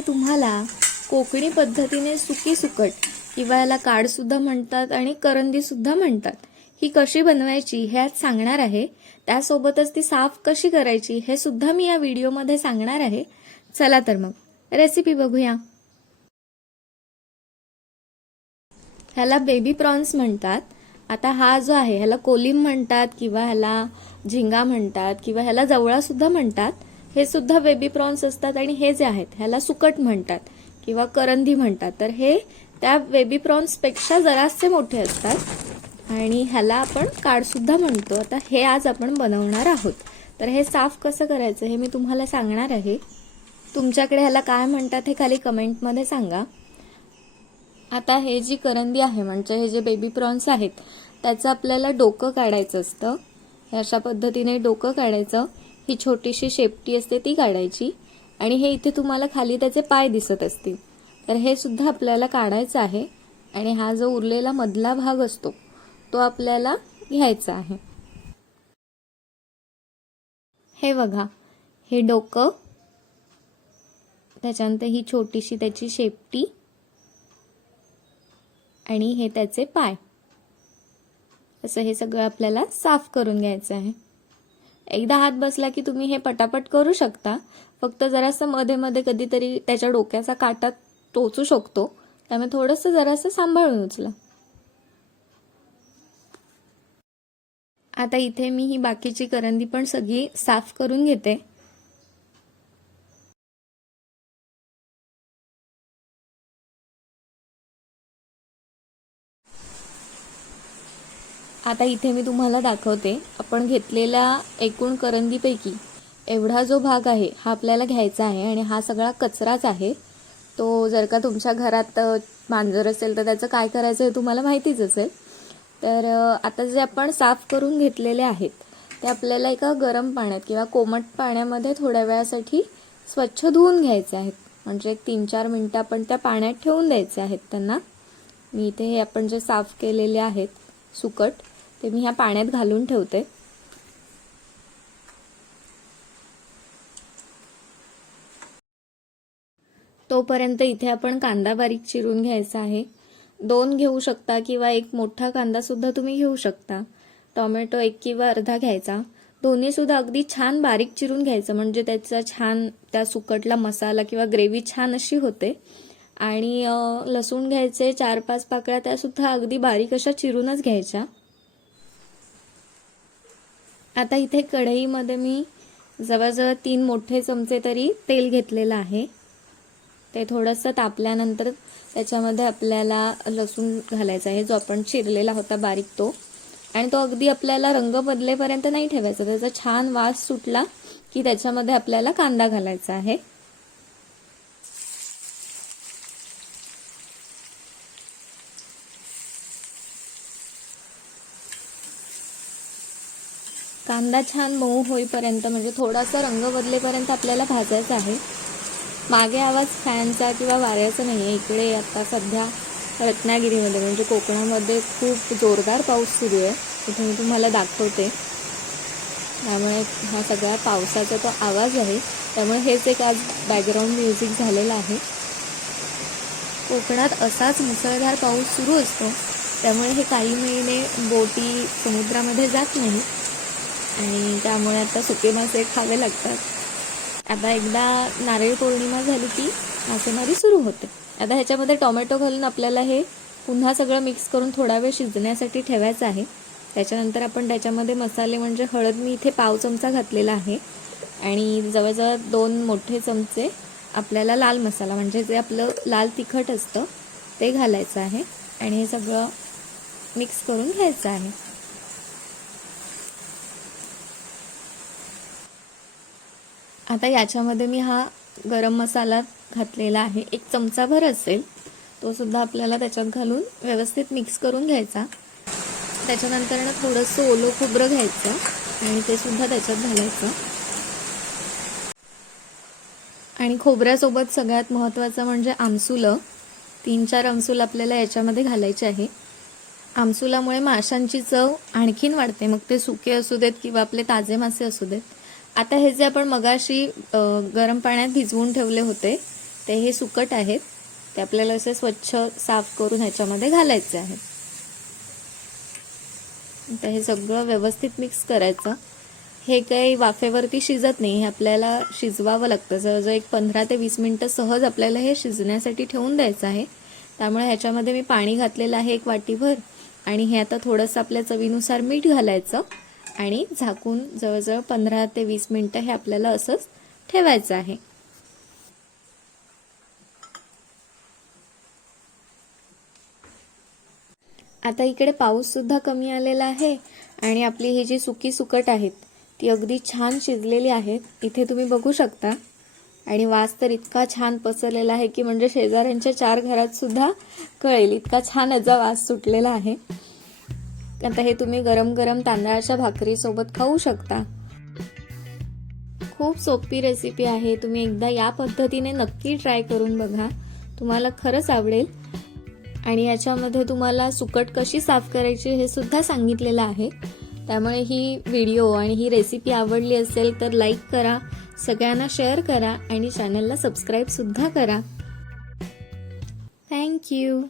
मी तुम्हाला कोकणी पद्धतीने सुकी सुकट किंवा याला काडसुद्धा म्हणतात आणि करंदीसुद्धा म्हणतात ही कशी बनवायची हे आज सांगणार आहे. त्यासोबतच ती साफ कशी करायची हे सुद्धा मी या व्हिडिओमध्ये सांगणार आहे. चला तर मग रेसिपी बघूया. ह्याला बेबी प्रॉन्स म्हणतात. आता हा जो आहे ह्याला कोलिम म्हणतात किंवा ह्याला झिंगा म्हणतात किंवा ह्याला जवळा सुद्धा म्हणतात. हे सुद्धा बेबी प्रॉन्स असतात आणि हे जे आहेत ह्याला सुकट म्हणतात किंवा करंदी म्हणतात. तर हे त्या बेबी प्रॉन्सपेक्षा जरासे मोठे असतात आणि ह्याला आपण काड सुद्धा म्हणतो. आता हे आज आपण बनवणार आहोत. तर हे साफ कसं करायचं हे मी तुम्हाला सांगणार आहे. तुमच्याकडे ह्याला काय म्हणतात हे खाली कमेंटमध्ये सांगा. आता हे जी करंदी आहे म्हणजे हे जे बेबी प्रॉन्स आहेत त्याचं आपल्याला डोकं काढायचं असतं. हे अशा पद्धतीने डोकं काढायचं. ही छोटीशी शेपटी असते ती काढायची आणि हे इथे तुम्हाला खाली त्याचे पाय दिसत असतील. तर हे सुद्धा आपल्याला काढायचं आहे आणि हा जो उरलेला मधला भाग असतो तो आपल्याला घ्यायचा आहे. हे बघा हे डोकं त्याच्यानंतर ही छोटीशी त्याची शेपटी आणि हे त्याचे पाय. असं हे सगळं आपल्याला साफ करून घ्यायचं आहे. एकदा हात बसला की तुम्ही हे पटापट करू शकता. फक्त जरासं मध्ये मध्ये कधीतरी त्याच्या डोक्याचा काटा टोचू शकतो. त्यामुळे थोडंसं जरासं सांभाळून उचला. आता इथे मी ही बाकीची करंदी पण सगळी साफ करून घेते. आता इथे मी तुम्हाला दाखवते. आपण घेतलेल्या एकूण करंदीपैकी एवढा जो भाग आहे हा आपल्याला घ्यायचा आहे आणि हा सगळा कचराच आहे. तो जर का तुमच्या घरात मांजर असेल तर त्याचं काय करायचं हे तुम्हाला माहितीच असेल. तर आता जे आपण साफ करून घेतलेले आहेत ते आपल्याला एका गरम पाण्यात किंवा कोमट पाण्यामध्ये थोड्या वेळासाठी स्वच्छ धुवून घ्यायचे आहेत. म्हणजे एक तीन चार मिनटं आपण त्या पाण्यात ठेवून द्यायचे आहेत त्यांना. मी इथे हे आपण जे साफ केलेले आहेत सुकट ते मी ह्या पाण्यात घालून ठेवते. तोपर्यंत इथे आपण कांदा बारीक चिरून घ्यायचा आहे. दोन घेऊ शकता किंवा एक मोठा कांदा सुद्धा तुम्ही घेऊ शकता. टोमॅटो एक किंवा अर्धा घ्यायचा. दोन्ही सुद्धा अगदी छान बारीक चिरून घ्यायचं म्हणजे त्याचा छान त्या सुकटला मसाला किंवा ग्रेव्ही छान अशी होते. आणि लसूण घ्यायचे चार पाच पाकळ्या त्यासुद्धा अगदी बारीक अशा चिरूनच घ्यायच्या. आता इथे कढईमध्ये मी जवळजवळ तीन मोठे चमचे तरी तेल घेतलेलं आहे. ते थोडंसं तापल्यानंतर त्याच्यामध्ये आपल्याला लसूण घालायचा आहे जो आपण चिरलेला होता बारीक तो. आणि तो अगदी आपल्याला रंग बदलेपर्यंत नाही ठेवायचा. त्याचा छान वास सुटला की त्याच्यामध्ये आपल्याला कांदा घालायचा आहे. कांदा छान मऊ होईपर्यंत म्हणजे थोडासा रंग बदलेपर्यंत आपल्याला भाजायचा आहे. मागे आवाज फॅनचा किंवा वाऱ्याचा नाही आहे इकडे आता सध्या रत्नागिरीमध्ये म्हणजे कोकणामध्ये खूप जोरदार पाऊस सुरू आहे. इथे मी तुम्हाला दाखवते. त्यामुळे हा सगळा पावसाचा तो आवाज आहे. त्यामुळे हेच एक आज बॅकग्राऊंड म्युझिक झालेलं आहे. कोकणात असाच मुसळधार पाऊस सुरू असतो. त्यामुळे हे काही महिने बोटी समुद्रामध्ये जात नाही. आणि त्यामुळे आता सुके मासे खावे लागतात. आता एकदा नारळी पौर्णिमा झाली की मासेमारी सुरू होते. आता ह्याच्यामध्ये टोमॅटो घालून आपल्याला हे पुन्हा सगळं मिक्स करून थोडा वेळ शिजण्यासाठी ठेवायचं आहे. त्याच्यानंतर आपण त्याच्यामध्ये मसाले म्हणजे हळद मी इथे पाव चमचा घातलेला आहे. आणि जवळजवळ दोन मोठे चमचे आपल्याला लाल मसाला म्हणजे जे आपलं लाल तिखट असतं ते घालायचं आहे. आणि हे सगळं मिक्स करून घ्यायचं आहे. आता याच्यामध्ये मी हा गरम मसाला घातलेला आहे. एक चमचाभर असेल. तो सुद्धा आपल्याला त्याच्यात घालून व्यवस्थित मिक्स करून घ्यायचा. त्याच्यानंतर ना थोडंसं ओलं खोबरं घ्यायचं आणि ते सुद्धा त्याच्यात घालायचं. आणि खोबऱ्यासोबत सगळ्यात महत्त्वाचं म्हणजे आमसुलं. तीन चार आमसूल आपल्याला याच्यामध्ये घालायचे आहे. आमसुलामुळे माशांची चव आणखीन वाढते. मग ते सुके असू देत किंवा आपले ताजे मासे असू देत. आता हे जे आपण मगाशी गरम पाण्यात भिजवून ठेवले होते ते हे सुकट आहेत. ते आपल्याला असे स्वच्छ साफ करून ह्याच्यामध्ये घालायचे आहेत आता हे सगळं व्यवस्थित मिक्स करायचं. हे काही वाफेवरती शिजत नाही हे आपल्याला शिजवावं लागतं. जवळजवळ एक पंधरा ते वीस मिनटं सहज आपल्याला हे शिजण्यासाठी ठेवून द्यायचं आहे. त्यामुळे ह्याच्यामध्ये मी पाणी घातलेलं आहे एक वाटीभर आणि हे आता थोडंसं आपल्या चवीनुसार मीठ घालायचं. आणि झाकून जवळजवळ पंधरा ते वीस मिनटं हे आपल्याला असंच ठेवायचं आहे. आता इकडे पाऊस सुद्धा कमी आलेला आहे आणि आपली ही जी सुकी सुकट आहेत ती अगदी छान शिजलेली आहेत. इथे तुम्ही बघू शकता. आणि वास तर इतका छान पसरलेला आहे की म्हणजे शेजाऱ्यांच्या चार घरात सुद्धा कळेल. इतका छान याचा वास सुटलेला आहे. आता हे तुम्ही गरम गरम तांदळाच्या भाकरीसोबत खाऊ शकता. खूप सोपी रेसिपी आहे. तुम्ही एकदा या पद्धतीने नक्की ट्राय करून बघा. तुम्हाला खरंच आवडेल. आणि याच्यामध्ये तुम्हाला सुकट कशी साफ करायची हे सुद्धा सांगितलेलं आहे. त्यामुळे ही व्हिडिओ आणि ही रेसिपी आवडली असेल तर लाईक करा सगळ्यांना शेअर करा आणि चॅनलला सबस्क्राईबसुद्धा करा. थँक्यू